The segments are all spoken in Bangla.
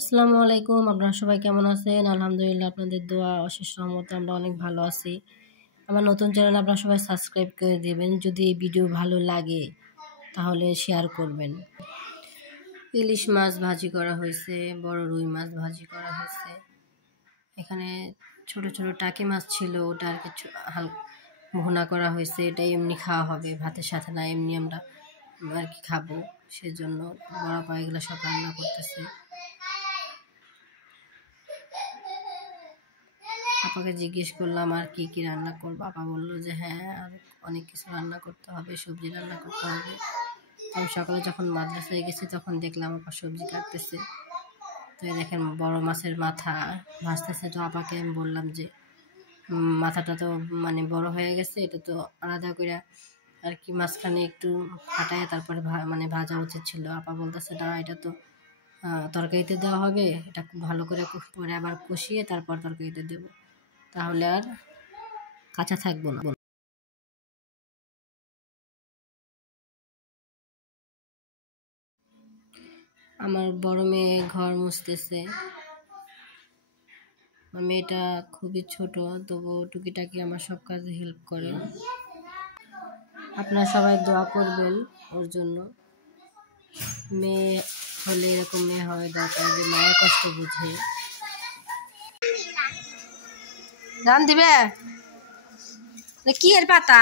আসসালামু আলাইকুম। আপনারা সবাই কেমন আছেন? আলহামদুলিল্লাহ, আপনাদের দোয়া অশেষ রহমতে আমরা অনেক ভালো আছি। আমার নতুন চ্যানেল আপনারা সবাই সাবস্ক্রাইব করে দেবেন। যদি এই ভিডিও ভালো লাগে তাহলে শেয়ার করবেন। ইলিশ মাছ ভাজি করা হয়েছে, বড় রুই মাছ ভাজি করা হয়েছে। এখানে ছোট ছোট টাকি মাছ ছিল, ওটা আর কিছু হালকা ভুনা করা হয়েছে। এটা এমনি খাওয়া হবে, ভাতের সাথে না, এমনি আমরা আর কি খাবো, সেজন্য বড় পা এগুলো সব রান্না করতেছে। আপাকে জিজ্ঞেস করলাম আর কি কি রান্না করবো। আপা বললো যে হ্যাঁ, আর অনেক কিছু রান্না করতে হবে, সবজি রান্না করতে হবে। আমি সকালে যখন মাদ্রাসায় গেছি তখন দেখলাম আপা সবজি কাটতেছে। তো দেখেন বড় মাছের মাথা ভাজতেছে। তো আপাকে আমি বললাম যে মাথাটা তো মানে বড় হয়ে গেছে, এটা তো আলাদা করে আর কি মাঝখানে একটু ফাটায় তারপরে মানে ভাজা উচিত ছিল। আপা বলতেছে না, এটা তো তরকারিতে দেওয়া হবে, এটা খুব ভালো করে পরে আবার কষিয়ে তারপর তরকারিতে দেবো, তাহলে আর কাঁচা থাকবো না। আমার বড় মেয়ে ঘর মুছতেছে। আমার মেয়েটা খুবই ছোট, তবু টুকিটাকি আমার সব কাজে হেল্প করে। আপনারা সবাই দোয়া করবেন ওর জন্য। মেয়ে হলে এরকম মেয়ে হয় দরকার, যে মায়ের কষ্ট বুঝে। রান দিবে কি এর পাতা?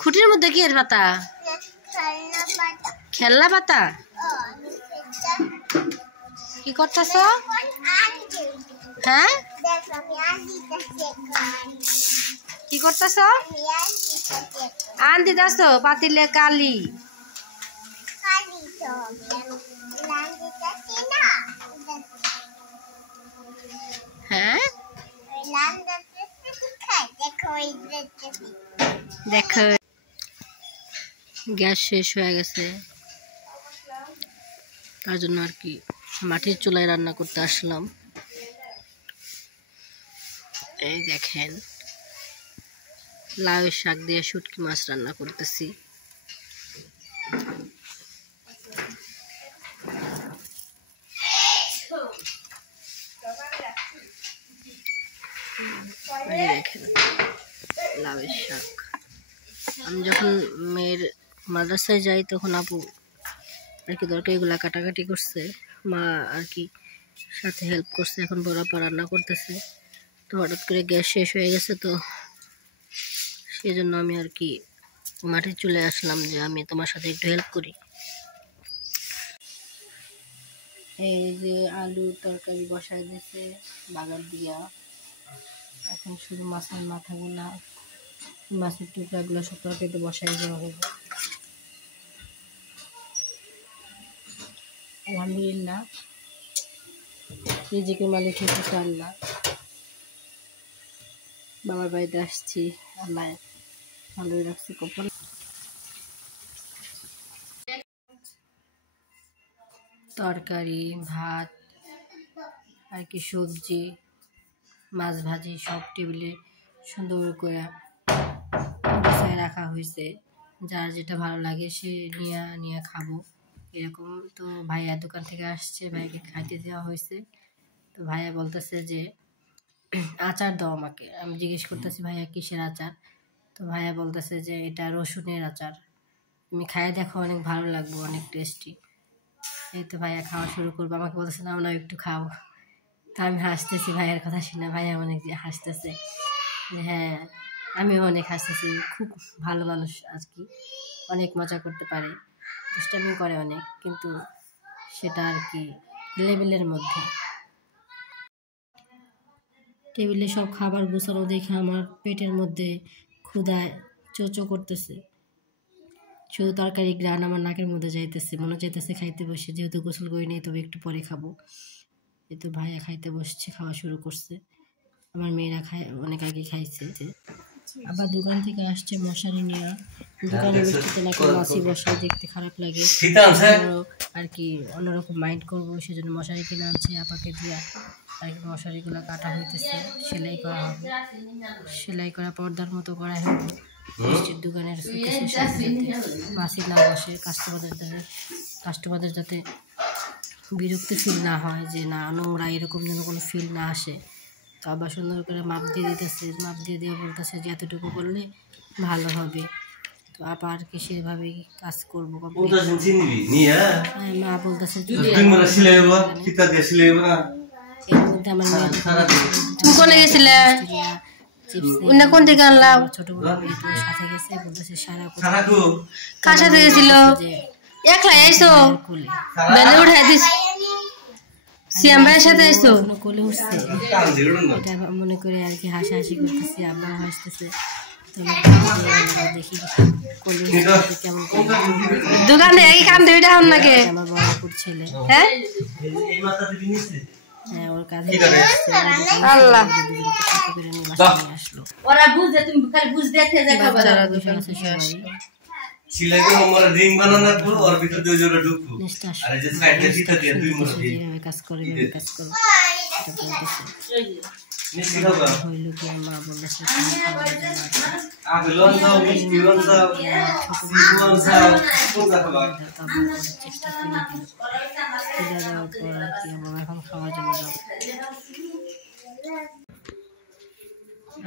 খুঁটির মধ্যে কি এর পাতা? খেলনা পাতা। কি করতেছ? হ্যাঁ, কি করতেছ? আন দিতেছ পাতিলে কালি। হ্যাঁ, দেখো গ্যাস শেষ হয়ে গেছে, তার জন্য আর কি মাটির চুলায় রান্না করতে আসলাম। এই দেখেন লাউ শাক দিয়ে শুটকি মাছ রান্না করতেছি। দেখেন লাউয়ের শাক। আমি যখন মেয়ের মাদ্রাসায় যাই তখন আপু আর কি তরকারিগুলা কাটাকাটি করছে, মা আর কি সাথে হেল্প করছে। এখন বড় আপা রান্না করতেছে। তো হঠাৎ করে গ্যাস শেষ হয়ে গেছে, তো সেই জন্য আমি আর কি মাটির চুলে আসলাম যে আমি তোমার সাথে একটু হেল্প করি। এই যে আলু তরকারি বসায় দিয়েছে বাগার দিয়া। এখন শুধু মাছের মাথাগুলা, মাছের টুকরাগুলো সব তরকারিতে বসাই দেওয়া হবে। আলহামদুলিল্লাহ, রিজিকের মালিক হচ্ছে আল্লাহ। বাবার বাড়িতে আসছি, আল্লাহ ভালোই রাখছি কপাল। তরকারি, ভাত আর কি সবজি, মাছ ভাজি সব টেবিলে সুন্দর করে গুছিয়ে রাখা হয়েছে। যার যেটা ভালো লাগে সে নিয়ে খাবো এরকম। তো ভাইয়া দোকান থেকে আসছে, ভাইকে খাইতে দেওয়া হয়েছে। তো ভাইয়া বলতেছে যে আচার দাও আমাকে। আমি জিজ্ঞেস করতেছি ভাইয়া কিসের আচার? তো ভাইয়া বলতেছে যে এটা রসুনের আচার, তুমি খাইয়ে দেখো, অনেক ভালো লাগবে, অনেক টেস্টি। এই তো ভাইয়া খাওয়া শুরু করবো, আমাকে বলতেছে না আমরা একটু খাও। তো আমি হাসতেছি ভাইয়ার কথা শুনে, ভাইয়া অনেক হাসতেছে যে হ্যাঁ, আমিও অনেক হাসতেছি। খুব ভালো মানুষ আর কি, অনেক মজা করতে পারে, দুষ্টামি করে অনেক, কিন্তু সেটা আর কি লেভেলের মধ্যে। টেবিলে সব খাবার গোছানো দেখে আমার পেটের মধ্যে ক্ষুধায় চোচো করতেছে। শুধু তরকারি গ্রান আমার নাকের মধ্যে যাইতেছে, মনে চাইতেছে খাইতে বসে, যেহেতু গোসল করি নেই তবে একটু পরে খাবো। এই তো ভাইয়া খাইতে বসছে, খাওয়া শুরু করছে। আমার মেয়েরা অনেক আগে খাইছে। আবার দোকান থেকে আসছে মশারি নিয়ে। দোকানে মিষ্টিতে নাকি মাছি বসায়, দেখতে খারাপ লাগে, আর কি অন্যরকম মাইন্ড করবো, সেজন্য মশারি কিনে আনছে আপাকে দিয়া। আর কি মশারিগুলো কাটা হইতেছে, সেলাই করা হবে, সেলাই করা পর্দার মতো করা হবে মিষ্টির দোকানের মাছি না বসে, কাস্টমারদের যাতে বিরক্ত ফিল না হয়, যে না নোংরা এরকম যেন কোনো ফিল না আসে। তো আবার সুন্দর করে মাপ দিয়ে দিতেছে, মাপ দিয়ে দিয়ে বলতেছে যে এতটুকু করলে ভালো হবে। তো আপা আর কি সেভাবেই কাজ করবো। মা বলতেছে এর মধ্যে আমার ছোট বড় মেয়েটার সাথে গেছে, বলতেছে সারা কার সাথে গেছিল? একলা আইছো? বেলে উঠাই দিস। সিয়াম ভাইয়ের সাথে আইছো? কোলে উঠছে, এটা মনে করে আর কি হাসাহাসি করতেছি, আব্বা হাসতেছে। দেখি কোলে কেমন দোকান থেকে কাম দেবে এখন নাকি? আমার বড়পুর ছেলে, হ্যাঁ হ্যাঁ, ওর কাঁধে আল্লাহ আসলো। ওরা বুঝে তুমি খালি বুঝ দেখে যাবে। বাচ্চারা বসে আছে সবাই। ছিলাকে আমরা রিং বানানো পুরো ওর ভিতর দুই জোড়া ঢুকবো। আর এই যে সাইডে ভিতর দিয়ে দুই মোড় দিয়ে কাজ করে কাজ করো। মিষ্টি খাবা? হইলো কি মা বলেছে আগে লন দাও, মিষ্টি লন দাও, সিগুন দাও, কোনটা খাবা? চেষ্টা করে দিই। দেওয়ার পর আর কি আমরা এখন খাওয়ার জন্য যাবো।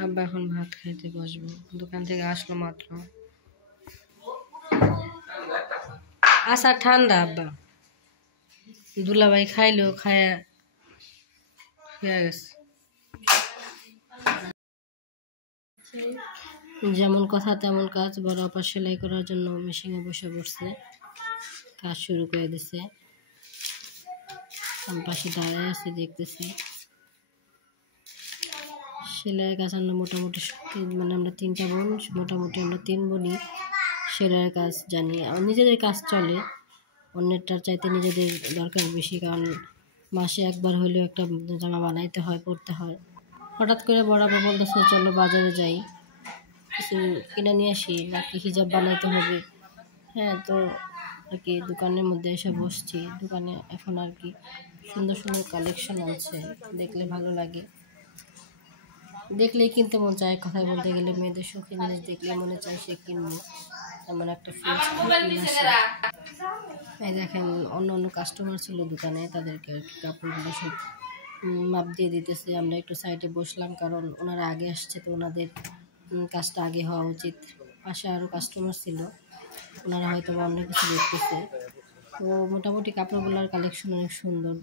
আব্বা এখন ভাত খাইতে বসবো, দোকান থেকে আসলো মাত্র। আসা ঠান্ডা আব্বা, দুলাভাই খাইলো, খায়া গেছে। যেমন কথা তেমন কাজ, বড় আপা সেলাই করার জন্য মেশিনে বসে পড়ছে, কাজ শুরু করে দিছে। আমি পাশে দাঁড়ায় আছি, দেখতেছি সেলাইয়ের কাজ। আমরা মোটামুটি মানে আমরা 3টা বোন, মোটামুটি আমরা 3 বোনই সেলাইয়ের কাজ জানি। নিজেদের কাজ চলে, অন্যেরটার চাইতে নিজেদের দরকার বেশি, কারণ মাসে একবার হলেও একটা জামা বানাইতে হয়, পরতে হয়। হঠাৎ করে বরাবর বলতেছে চলো বাজারে যাই, কিছু কিনে নিয়ে আসি, নাকি হিজাব বানাইতে হবে। হ্যাঁ, তো আর কি দোকানের মধ্যে এসে বসছি। দোকানে এখন আর কি সুন্দর সুন্দর কালেকশন আছে, দেখলে ভালো লাগে, দেখলেই কিনতে মন চায়। কথায় বলতে গেলে মেয়েদের শৌখিন জিনিস দেখলে মনে চায় সে কিনবো, এমন একটা ফিল আসে। এই দেখেন অন্য অন্য কাস্টমার ছিল দোকানে, তাদেরকে আর কি কাপড়গুলো সব মাপ দিয়ে দিতেছে। আমরা একটু সাইডে বসলাম, কারণ ওনারা আগে আসছে, তো ওনাদের কাজটা আগে হওয়া উচিত। পাশে আরও কাস্টমার ছিল, ওনারা হয়তো অন্য কিছু দেখতেছে। তো মোটামুটি কাপড়গুলোর কালেকশন অনেক সুন্দর,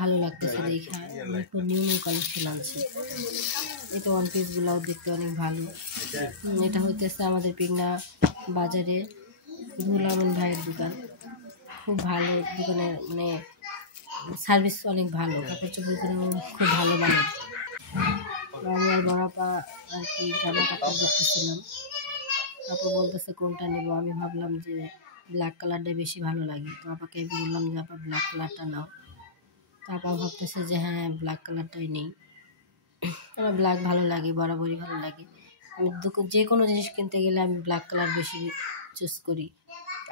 ভালো লাগতেছে দেখা। খুব নিউ নিউ কালেকশন আছে। এই তো ওয়ান পিসগুলোও দেখতে অনেক ভালো। এটা হইতেছে আমাদের পিগনা বাজারে রুহুল আমিন ভাইয়ের দোকান, খুব ভালো দোকানের, মানে সার্ভিস অনেক ভালো, কাপড় চোপড়গুলো খুব ভালো বানায়। আমি আর বড়াপা আর কি জামা কাপড় দেখতেছিলাম, আপা বলতেছে কোনটা নেবো। আমি ভাবলাম যে ব্ল্যাক কালারটা বেশি ভালো লাগে, তো আপাকে আমি বললাম যে আপা ব্ল্যাক কালারটা নাও। তো আপা ভাবতেছে যে হ্যাঁ ব্ল্যাক কালারটাই নেই। আমার ব্ল্যাক ভালো লাগে, বরাবরই ভালো লাগে। আমি যে কোনো জিনিস কিনতে গেলে আমি ব্ল্যাক কালার বেশি চুজ করি।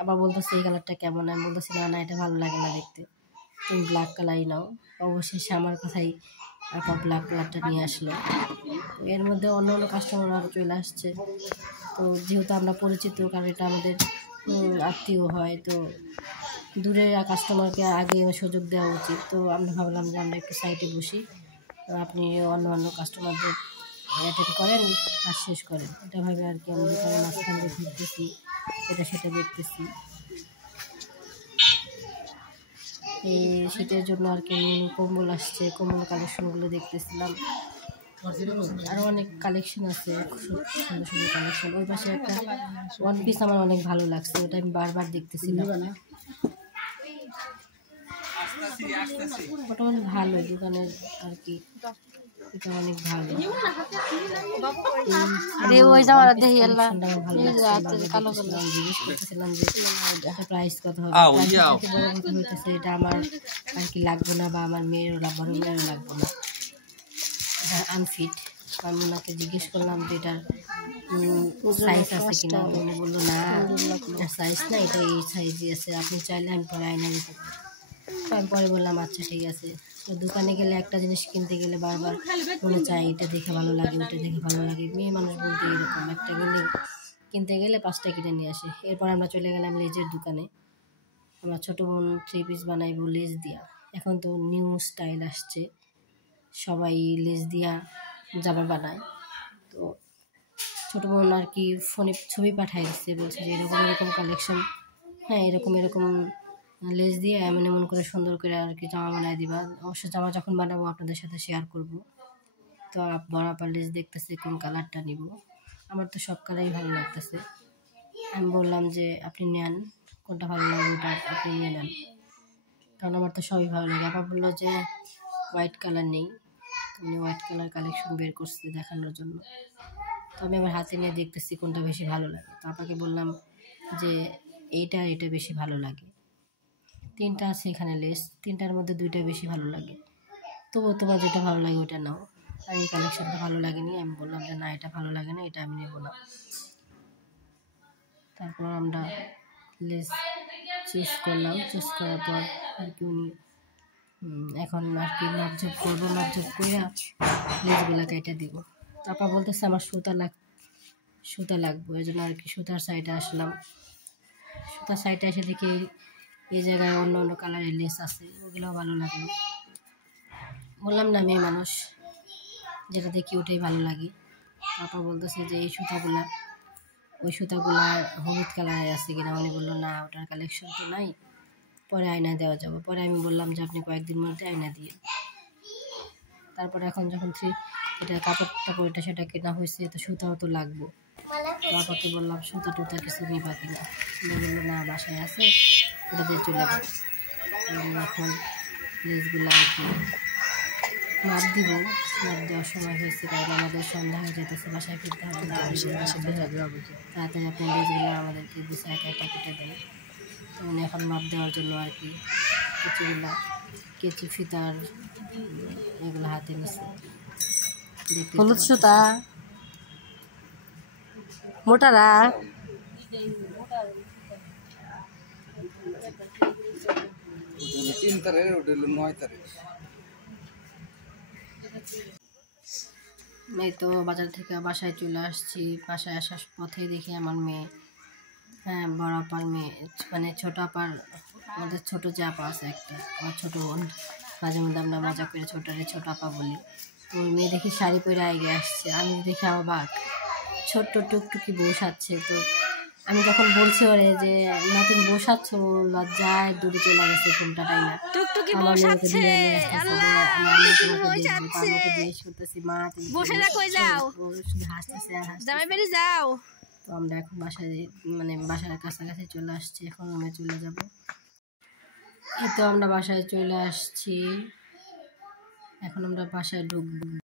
আবার বলতেছে এই কালারটা কেমন, আমি বলতেছি না না এটা ভালো লাগে না দেখতে, তুমি ব্ল্যাক কালারই নাও। অবশেষে আমার কথাই আপা ব্ল্যাক কালারটা নিয়ে আসলো। এর মধ্যে অন্য অন্য কাস্টমার আরও চলে আসছে। তো যেহেতু আমরা পরিচিত, কারণ এটা আমাদের আত্মীয় হয়, তো দূরের কাস্টমারকে আগে সুযোগ দেওয়া উচিত। তো আমরা ভাবলাম যে আমরা একটু সাইডে বসি, আপনি অন্য অন্য কাস্টমারদের অ্যাটেন্ড করেন, কাজ শেষ করেন। এটা ভাবে আর কি আমরা দোকানে মাঝখানে ঘুরতেছি, এটা সেটা দেখতেছি। এই শীতের জন্য আর কি কম্বল আসছে, কম্বল কালেকশনগুলো দেখতেছিলাম। আরও অনেক কালেকশন আছে, সুন্দর সুন্দর কালেকশন। ওই পাশে একটা ওয়ান পিস আমার অনেক ভালো লাগছে, ওটা আমি বারবার দেখতেছিলাম। মোটামুটি ভালো দোকানের আর কি, এটা অনেক ভালো। জিজ্ঞেস করতেছিলাম যে একটা প্রাইস কত হবে, হইতেছে এটা আমার আর কি লাগবে না, বা আমার মেয়েরও বড় মেয়েরও লাগবে না, আনফিট। আমি ওনাকে জিজ্ঞেস করলাম যে এটার সাইজ আছে কিনা, তো উনি বললো না এটার সাইজ না, এটা এই সাইজই আছে, আপনি চাইলে আমি পরে আয়না দিতে পারি। আমি পরে বললাম আচ্ছা ঠিক আছে। তো দোকানে গেলে একটা জিনিস কিনতে গেলে বারবার মনে চায় এটা দেখে ভালো লাগে, ওটা দেখে ভালো লাগে। মেয়ে মানুষ বলতে এরকম, একটা কিনতে গেলে 5টা কিনে নিয়ে আসে। এরপর আমরা চলে গেলাম লেজের দোকানে। আমার ছোটো বোন 3 পিস বানাইবো লেস দিয়া। এখন তো নিউ স্টাইল আসছে, সবাই লেস দিয়া জামা বানায়। তো ছোটো বোন আর কি ফোনে ছবি পাঠাই দিচ্ছে, বলছে যে এরকম এরকম কালেকশন, হ্যাঁ এরকম এরকম লেস দিয়ে এমন এমন করে সুন্দর করে আর কি জামা বানাই দিবা। অবশ্য জামা যখন বানাবো আপনাদের সাথে শেয়ার করব। তো বড় আপা লেস দেখতেছে কোন কালারটা নিব। আমার তো সব কালারই ভালো লাগতেছে। আমি বললাম যে আপনি নেন, কোনটা ভালো লাগে ওটা আপনি নিয়ে নেন, কারণ আমার তো সবই ভালো লাগে। আপা বললো যে হোয়াইট কালার নেই, উনি হোয়াইট কালার কালেকশন বের করছে দেখানোর জন্য। তো আমি আমার হাতে নিয়ে দেখতেছি কোনটা বেশি ভালো লাগে। তো আপাকে বললাম যে এটা বেশি ভালো লাগে। 3টা আছে এখানে লেস, 3টার মধ্যে 2টা বেশি ভালো লাগে, তবুও তোমার যেটা ভালো লাগে ওটা নাও। আর এই কালেকশনটা ভালো লাগেনি, আমি বললাম যে না এটা ভালো লাগে না, এটা আমি নেব না। তারপর আমরা লেস চুজ করলাম, চুজ করার পর আর কি উনি এখন আর কি মাপঝোপ করবো, মাপঝোপ করে লেসগুলো কেটে দিব। তারপর বলতেছে আমার সুতা লাগবে, ওই জন্য আর কি সুতার সাইডে আসলাম। সুতার সাইডে এসে দেখি এই জায়গায় অন্য অন্য কালারের লেস আছে, ওগুলোও ভালো লাগলো। বললাম না মেয়ে মানুষ, যেটা দেখি ওটাই ভালো লাগে। তারপর বলতেছে যে এই সুতাগুলা, ওই সুতাগুলা হলুদ কালারে আছে কিনা। উনি বললো না ওটার কালেকশন তো নাই, পরে আয়না দেওয়া যাবে। পরে আমি বললাম যে আপনি কয়েকদিন মধ্যে আয়না দিয়ে। তারপর এখন যখন এটা কাপড় টাপড় এটা সেটা কেনা হয়েছে, তো সুতাও তো লাগবো। তারপরকে বললাম সুতা টুতা কিছু নিবা কিনা, বললো না বাসায় আছে, ওটা দিয়ে চলে যাবে। এখন লেসগুলো আর কি মাপ দিব, মাপ দেওয়ার সময় হয়েছে, কারণ আমাদের সন্ধ্যা হয়ে যেতেছে, বাসায় ফিরতে হবে, তাড়াতাড়ি আপনি লেসগুলো আমাদেরকে গুছায় একটা কেটে দেন। তো উনি এখন মাপ দেওয়ার জন্য আর কি কেচি ফিতার এগুলো হাতে নিচ্ছে। হলুদ সুতা মোটারা এই তো বাজার থেকে বাসায় চলে আসছি। বাসায় আসার পথে দেখি আমার মেয়ে, হ্যাঁ বড় আপার মেয়ে, মানে ছোটো আপার, আমাদের ছোটো যে আপা আছে একটা, আমার ছোটো বোন, মাঝে মধ্যে আমরা মজা করে ছোটো আপা বলি। তো ওই মেয়ে দেখি শাড়ি পরে এগিয়ে আসছে, আমি দেখি আমার বাঘ ছোট্ট টুকটুকি বসাচ্ছে। তো আমি যখন বলছি ওরে যে না তুমি বসাচ্ছ, লজ্জায় দূরে চলে গেছে ফোনটাটাই না, আমার মেয়েকে দিয়ে নিয়ে আসতেছে, জিজ্ঞেস করতেছি মা তুমি শুধু হাসতেছে আর হাসতেছে। তো আমরা এখন বাসার কাছাকাছি চলে আসছি, এখন রুমে চলে যাব। এই তো আমরা বাসায় চলে আসছি, এখন আমরা বাসায় ঢুকবো।